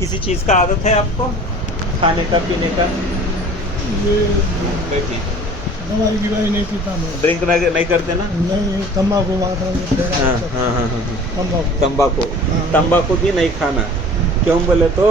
किसी चीज़ का आदत है आपको, खाने का पीने का? ये बेटी दवाई गिवाई नहीं पीता मैं। ड्रिंक नहीं करते ना? नहीं, तम्बाकू मात्रा में तेरा हाँ सब हाँ हाँ हाँ हाँ। तम्बाकू। तंबाकू, हाँ। तंबाकू भी नहीं खाना। क्यों बोले तो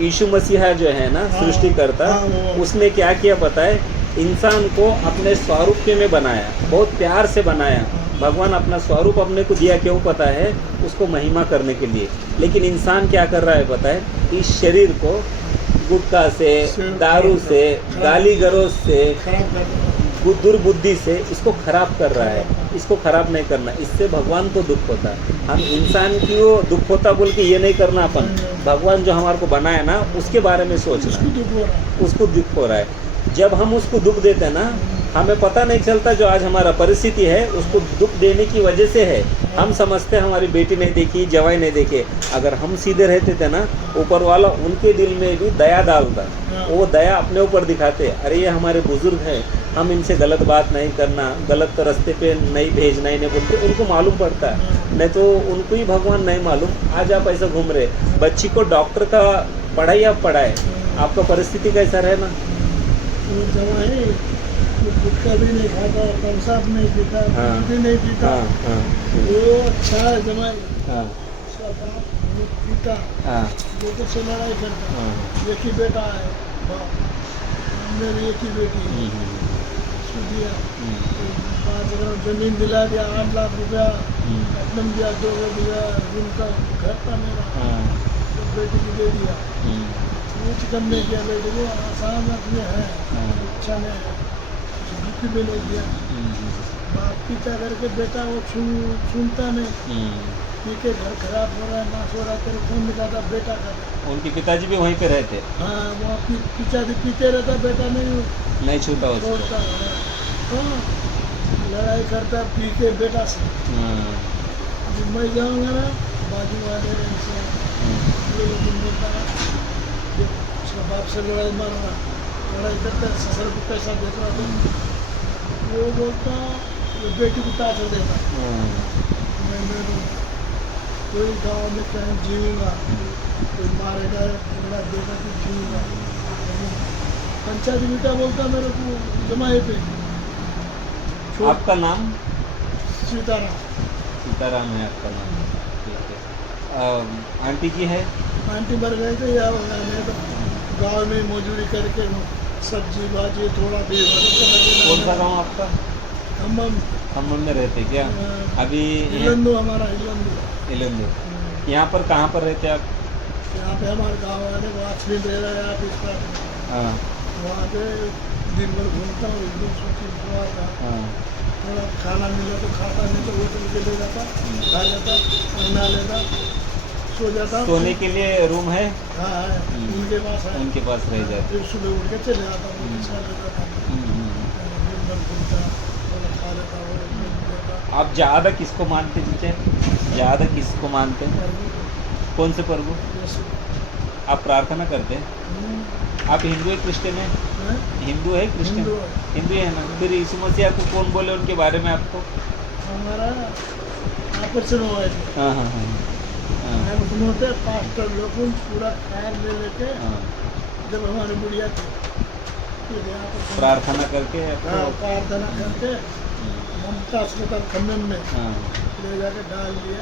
यीशु मसीहा जो है ना हाँ, सृष्टिकर्ता, हाँ, वो- उसने क्या किया पता है? इंसान को अपने स्वरूप में बनाया, बहुत प्यार से बनाया। भगवान अपना स्वरूप अपने को दिया, क्यों पता है? उसको महिमा करने के लिए। लेकिन इंसान क्या कर रहा है पता है? इस शरीर को गुटखा से, दारू से, गाली गलौज से, खराब कर देना। दुर्बुद्धि से इसको खराब कर रहा है। इसको खराब नहीं करना, इससे भगवान को दुख होता है। हम इंसान की वो दुख होता बोल के ये नहीं करना अपन। भगवान जो हमारे को बनाया ना उसके बारे में उसको सोचना, दुख हो रहा है। उसको दुख हो रहा है। जब हम उसको दुख देते हैं ना, हमें पता नहीं चलता जो आज हमारा परिस्थिति है उसको दुख देने की वजह से है। हम समझते हैं हमारी बेटी नहीं देखी, जवाई नहीं देखे। अगर हम सीधे रहते थे ना, ऊपर वाला उनके दिल में भी दया डालता, वो दया अपने ऊपर दिखाते। अरे ये हमारे बुजुर्ग हैं, हम इनसे गलत बात नहीं करना, गलत रास्ते पे नहीं भेजना, ही नहीं बोलते। उनको मालूम पड़ता है, नहीं तो उनको ही भगवान नहीं मालूम। आज आप ऐसा घूम रहे, बच्ची को डॉक्टर का पढ़ाई आप पढ़ाए, आपका परिस्थिति कैसा रहे ना? वो जवाई वो गुटखा भी नहीं खाता, पंसाब नहीं पीता, हाँ। कुछ भी नहीं पीता। हाँ हाँ वो अच्छा है जवाई। हाँ उसका बाप वो पीता, हाँ बेटे से लड़ाई करता। हाँ। एक ही बेटा है, बाप मेरी एक ही बेटी है। उसको दिया 5 एकड़ जमीन दिला दिया, 8 लाख रुपया एकदम दिया, 2 दिया, रूम का घर था मेरा, तो बेटी को दे दिया। कुछ कम नहीं किया बेटे को, आसान में है, अच्छा नहीं है, दुखी भी नहीं दिया। बाप पीता करके बेटा वो सुनता नहीं, पी के घर खराब हो रहा है, नाश हो रहा है, तेरे कौन निकालता? बेटा का। उनके पिताजी भी वहीं पे रहते, हाँ, वहाँ पिताजी पीते रहता, बेटा नहीं छूता उसको। छोड़ता है। हाँ, लड़ाई करता पी के बेटा से। अभी मैं जाऊँगा ना, बाजू वाले से लोग मिलता है, उसका बाप से लड़ाई मार रहा, लड़ाई करता है, ससुर को पैसा देता है, वो बोलता वो बेटी को टाचर देता। मैं कोई गांव में कहीं जीऊँगा, कोई मारेगा, मेरा बेटा को जीऊँगा। पंचायत बेटा बोलता मेरे को जमाए पे। आपका नाम? सीताराम। सीताराम है आपका नाम, ठीक है। आंटी जी है? आंटी मर गए थे, या मैं तो गाँव में मजदूरी करके सब्जी भाजी थोड़ा भी। कौन सा गांव आपका? खम्मम में रहते क्या अभी? इलंदू, हमारा इलंदू। इलंदू। यहाँ पर कहाँ पर रहते आप? यहाँ पे हमारे गाँव वाले वाचली रह रहा है आप इस पर। हाँ वहाँ पे दिन भर घूमता हूँ, एकदम सूची हुआ था। हाँ थोड़ा खाना मिला तो खाता, नहीं तो होटल के ले जाता, खा जाता, नहा लेता, सो जाता। सोने के लिए रूम है? हाँ है, उनके पास है। उनके पास रह जाते। फिर सुबह उठ के चले आता हूँ, रिक्शा लेता था, दिन भर घूमता, थोड़ा खा लेता, वो मिल जाता। आप ज़्यादा किसको मानते जीते? ज़्यादा किसको मानते? कौन से प्रभु? यीशु। आप प्रार्थना करते हैं? आप हिंदू है क्रिश्चियन है? हैं? हिंदू है क्रिश्चियन? हिंदू है। हिंदू है ना? फिर यीशु मसीह को कौन बोले उनके बारे में आपको? हमारा ऑपरेशन हुआ है, हाँ हाँ हाँ हाँ उसमें होते पास्टर लोग पूरा कार ले लेके, हाँ। जब हमारी बुढ़िया थी फिर यहाँ पर प्रार्थना करके हाँ, प्रार्थना करके ममता अस्पताल खम्मम में हाँ ले जाके डाल दिया।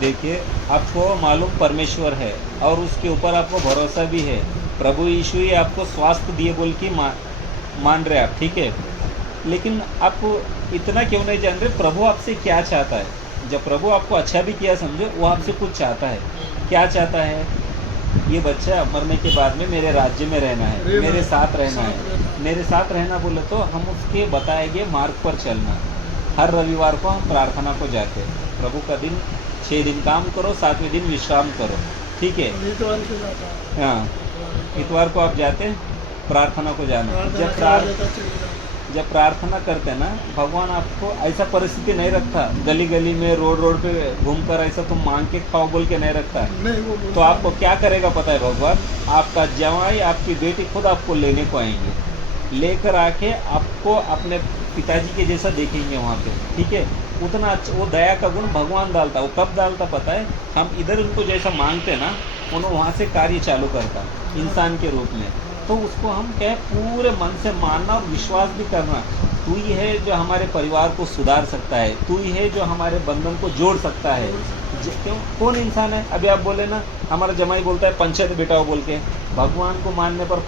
देखिए, आपको मालूम परमेश्वर है और उसके ऊपर आपको भरोसा भी है। प्रभु यीशु ही आपको स्वास्थ्य दिए बोल के मान रहे आप, ठीक है। लेकिन आप इतना क्यों नहीं जान रहे प्रभु आपसे क्या चाहता है? जब प्रभु आपको अच्छा भी किया समझो, वो आपसे कुछ चाहता है। क्या चाहता है? ये बच्चा मरने के बाद में मेरे राज्य में रहना है, मेरे साथ रहना है। मेरे साथ रहना बोले तो हम उसके बताए गए मार्ग पर चलना। हर रविवार को हम प्रार्थना को जाते हैं। प्रभु का दिन 6 दिन काम करो, 7वें दिन विश्राम करो, ठीक है। हाँ, इतवार को आप जाते हैं, प्रार्थना को जाना। जब प्रार्थना करते हैं ना, भगवान आपको ऐसा परिस्थिति नहीं रखता गली गली में रोड पे घूमकर ऐसा तुम मांग के खाओ बोल के नहीं रखता है। तो आपको क्या करेगा पता है भगवान? आपका जवाई, आपकी बेटी खुद आपको लेने को आएंगे, लेकर आके आपको अपने पिताजी के जैसा देखेंगे वहाँ पे, ठीक है। उतना अच्छा वो दया का गुण भगवान डालता। वो कब डालता पता है? हम इधर उनको जैसा मांगते ना, उन्होंने वहाँ से कार्य चालू करता इंसान के रूप में। तो उसको हम क्या है, पूरे मन से मानना और विश्वास भी करना, तू ही है जो हमारे परिवार को सुधार सकता है, तू ही है जो हमारे बंधन को जोड़ सकता है। क्यों? कौन इंसान है? अभी आप बोले ना, हमारा जमाई बोलता है पंचायत बिठाओ बोल के। भगवान को मानने पर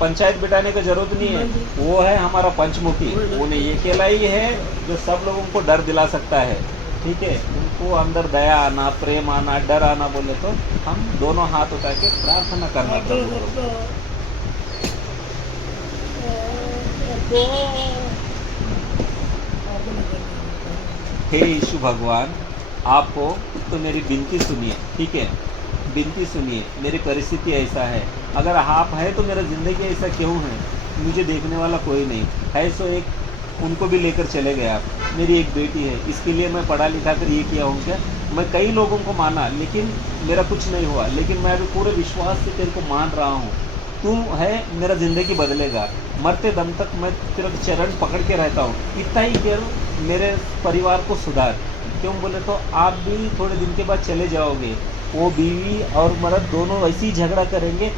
पंचायत बिठाने की जरूरत नहीं है। वो है हमारा पंचमुखी, उन्हें ये अकेला ही है जो सब लोगों को डर दिला सकता है। ठीक है, उनको अंदर दया आना, प्रेम आना, डर आना बोले तो हम दोनों हाथ उठा के प्रार्थना करना प्रभु को। हे यीशु भगवान, आपको तो मेरी विनती सुनिए। ठीक है, विनती सुनिए, मेरी परिस्थिति ऐसा है, अगर आप है तो मेरा ज़िंदगी ऐसा क्यों है? मुझे देखने वाला कोई नहीं है। सो एक उनको भी लेकर चले गए आप। मेरी एक बेटी है, इसके लिए मैं पढ़ा लिखा कर ये किया हूँ क्या? मैं कई लोगों को माना लेकिन मेरा कुछ नहीं हुआ, लेकिन मैं अभी पूरे विश्वास से तेरे को मान रहा हूँ। तू है, मेरा ज़िंदगी बदलेगा। मरते दम तक मैं तेरे चरण पकड़ के रहता हूँ। इतना ही करो, मेरे परिवार को सुधार। क्यों बोले तो आप भी थोड़े दिन के बाद चले जाओगे। वो बीवी और मर्द दोनों वैसे ही झगड़ा करेंगे,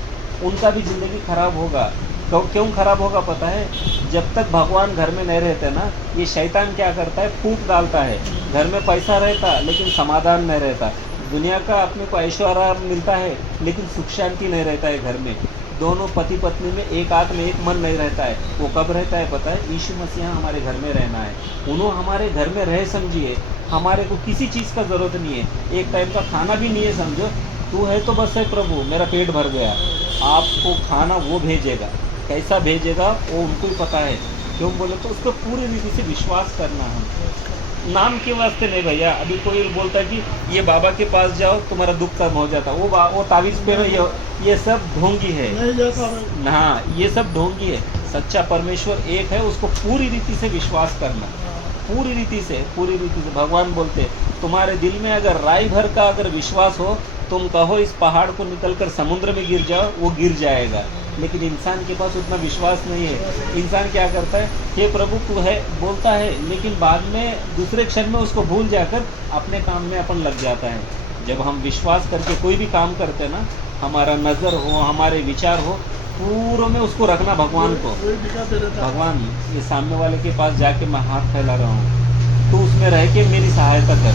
उनका भी ज़िंदगी खराब होगा। क्यों खराब होगा पता है? जब तक भगवान घर में नहीं रहते ना, ये शैतान क्या करता है, फूट डालता है। घर में पैसा रहता लेकिन समाधान नहीं रहता। दुनिया का अपने को ऐश्वर्य मिलता है लेकिन सुख शांति नहीं रहता है घर में। दोनों पति पत्नी में एक आत्म में एक मन नहीं रहता है। वो कब रहता है पता है? यीशु मसीह हमारे घर में रहना है। उन्होंने हमारे घर में रह, समझिए हमारे को किसी चीज़ का ज़रूरत नहीं है, एक टाइम का खाना भी नहीं है। समझो, तू है तो बस है प्रभु, मेरा पेट भर गया। आपको खाना वो भेजेगा, कैसा भेजेगा वो उनको ही पता है। क्यों बोले तो उसको पूरी रीति से विश्वास करना है। नाम के वास्ते नहीं भैया। अभी कोई बोलता है कि ये बाबा के पास जाओ तुम्हारा दुख कम हो जाता, वो तावीज़ पे ये सब ढोंगी है। नहीं जाता मैं। हाँ, ये सब ढोंगी है। सच्चा परमेश्वर एक है, उसको पूरी रीति से विश्वास करना, पूरी रीति से भगवान बोलते तुम्हारे दिल में अगर राई भर का अगर विश्वास हो, तुम कहो इस पहाड़ को निकलकर समुद्र में गिर जाओ, वो गिर जाएगा। लेकिन इंसान के पास उतना विश्वास नहीं है। इंसान क्या करता है, हे प्रभु तू है बोलता है, लेकिन बाद में दूसरे क्षण में उसको भूल जाकर अपने काम में अपन लग जाता है। जब हम विश्वास करके कोई भी काम करते हैं ना, हमारा नज़र हो, हमारे विचार हो, पूरों में उसको रखना भगवान को। भगवान ये सामने वाले के पास जाके मैं हाथ फैला रहा हूँ, तो उसमें रह के मेरी सहायता कर।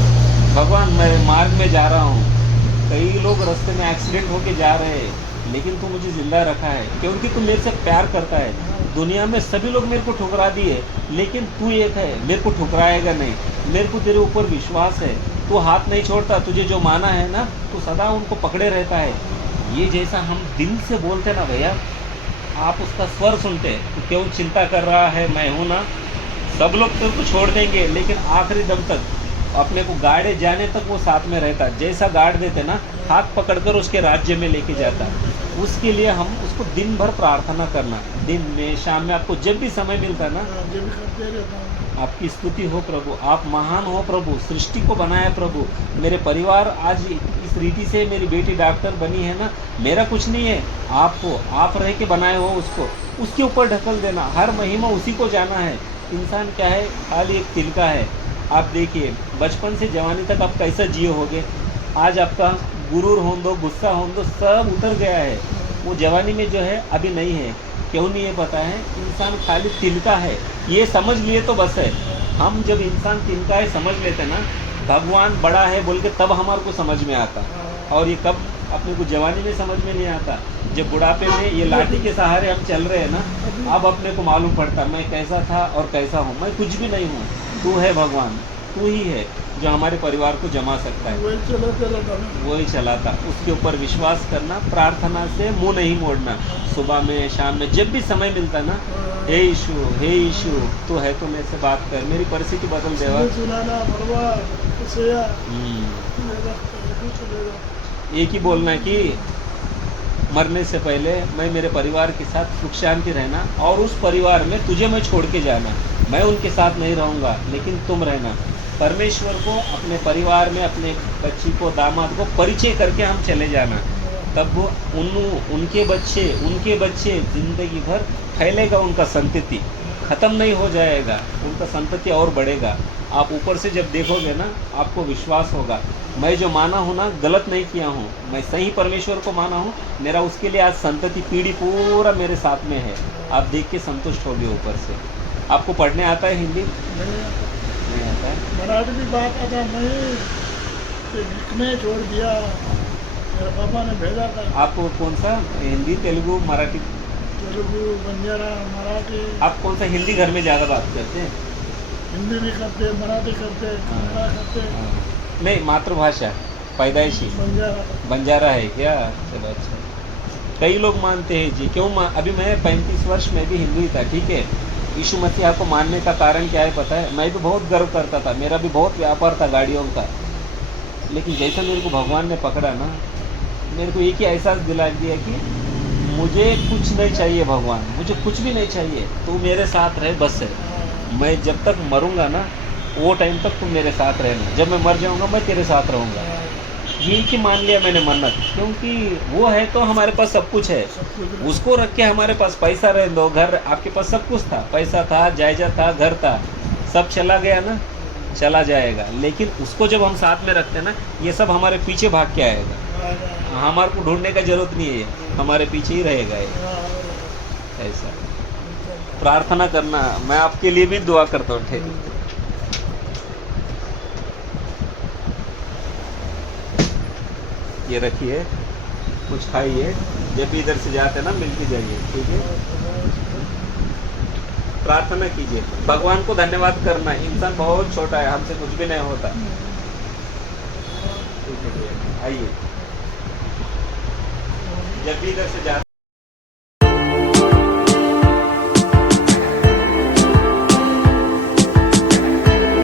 भगवान मैं मार्ग में जा रहा हूँ, कई लोग रास्ते में एक्सीडेंट होके जा रहे हैं, लेकिन तू मुझे ज़िंदा रखा है क्योंकि तू मेरे से प्यार करता है। दुनिया में सभी लोग मेरे को ठुकरा दिए, लेकिन तू एक है, मेरे को ठुकराएगा नहीं। मेरे को तेरे ऊपर विश्वास है, तू हाथ नहीं छोड़ता। तुझे जो माना है ना, तू सदा उनको पकड़े रहता है। ये जैसा हम दिल से बोलते ना भैया, आप उसका स्वर सुनते, तो क्यों चिंता कर रहा है, मैं हूँ ना। सब लोग तेरे को छोड़ देंगे, लेकिन आखिरी दम तक अपने को गाड़े जाने तक वो साथ में रहता। जैसा गाड़ देते ना, हाथ पकड़कर उसके राज्य में लेके जाता। उसके लिए हम उसको दिन भर प्रार्थना करना, दिन में शाम में आपको जब भी समय मिलता है ना, आपकी स्तुति हो प्रभु, आप महान हो प्रभु, सृष्टि को बनाया प्रभु। मेरे परिवार आज इस रीति से, मेरी बेटी डॉक्टर बनी है ना, मेरा कुछ नहीं है, आपको आप रह के बनाए हो उसको, उसके ऊपर ढकल देना। हर महिमा उसी को जाना है। इंसान क्या है, खाली एक तिनका है। आप देखिए बचपन से जवानी तक आप कैसा जिए होगे। आज आपका गुरूर हो दो, गुस्सा हो दो, सब उतर गया है। वो जवानी में जो है अभी नहीं है। क्यों नहीं है पता है? इंसान खाली तिनका है, ये समझ लिए तो बस है। हम जब इंसान तिनका है समझ लेते ना, भगवान बड़ा है बोल के, तब हमारे को समझ में आता। और ये कब अपने को जवानी में समझ में नहीं आता, जब बुढ़ापे में ये लाठी के सहारे हम चल रहे हैं ना, अब अपने को मालूम पड़ता मैं कैसा था और कैसा हूँ। मैं कुछ भी नहीं हूँ, तू है भगवान, तू ही है जो हमारे परिवार को जमा सकता है। वही चलाता। उसके ऊपर विश्वास करना, प्रार्थना से मुंह नहीं मोड़ना। सुबह में, शाम में, जब भी समय मिलता है ना, हे यीशु तू है तो मेरे से बात कर, मेरी परिस्थिति बदल देवा। एक ही बोलना है कि मरने से पहले मैं मेरे परिवार के साथ सुख शांति रहना, और उस परिवार में तुझे मैं छोड़ के जाना। मैं उनके साथ नहीं रहूँगा, लेकिन तुम रहना। परमेश्वर को अपने परिवार में, अपने बच्ची को, दामाद को परिचय करके हम चले जाना। तब वो उनके बच्चे ज़िंदगी भर फैलेगा। उनका संतति ख़त्म नहीं हो जाएगा, उनका संतति और बढ़ेगा। आप ऊपर से जब देखोगे ना आपको विश्वास होगा मैं जो माना हूँ ना गलत नहीं किया हूँ, मैं सही परमेश्वर को माना हूँ, मेरा उसके लिए आज संतति पीढ़ी पूरा मेरे साथ में है। आप देख के संतुष्ट होगे ऊपर से। आपको पढ़ने आता है हिंदी? नहीं आता है। मराठी भी बात आता नहीं, लिखने छोड़ दिया, मेरे पापा ने भेजा था। आपको कौन सा हिंदी, तेलुगु, मराठी? तेलुगु, बंजारा, मराठी। आप कौन सा हिंदी घर में ज़्यादा बात करते हैं? हिंदी भी करते, मराठी करते, कन्नड़ा करते, नहीं, मातृभाषा पैदाइशी बंजारा। बंजारा है क्या? चलो अच्छा। कई लोग मानते हैं जी, क्यों अभी मैं 35 वर्ष में भी हिंदू ही था, ठीक है। यीशु मसीह को मानने का कारण क्या है पता है? मैं भी बहुत गर्व करता था, मेरा भी बहुत व्यापार था गाड़ियों का, लेकिन जैसा मेरे को भगवान ने पकड़ा ना, मेरे को एक ही एहसास दिला दिया कि मुझे कुछ नहीं चाहिए भगवान, मुझे कुछ भी नहीं चाहिए, तू मेरे साथ रहे बस है। मैं जब तक मरूंगा ना वो टाइम तक तुम मेरे साथ रहना, जब मैं मर जाऊंगा मैं तेरे साथ रहूंगा। ये कि मान लिया मैंने मन्नत, क्योंकि वो है तो हमारे पास सब कुछ है, उसको रख के हमारे पास पैसा रह दो, घर आपके पास सब कुछ था, पैसा था, जायदाद था, घर था, सब चला गया ना, चला जाएगा। लेकिन उसको जब हम साथ में रखते हैं ना, ये सब हमारे पीछे भाग के आएगा, हमारे को ढूंढने का जरूरत नहीं है, हमारे पीछे ही रहेगा ये। ऐसा प्रार्थना करना, मैं आपके लिए भी दुआ करता हूँ। ठीक, ये रखिए, कुछ खाइए, जब भी इधर से जाते हैं ना मिलके जाइए, ठीक है। प्रार्थना कीजिए, भगवान को धन्यवाद करना। इंसान बहुत छोटा है, हमसे कुछ भी नहीं होता। ठीक है, आइए, जब भी इधर से जाते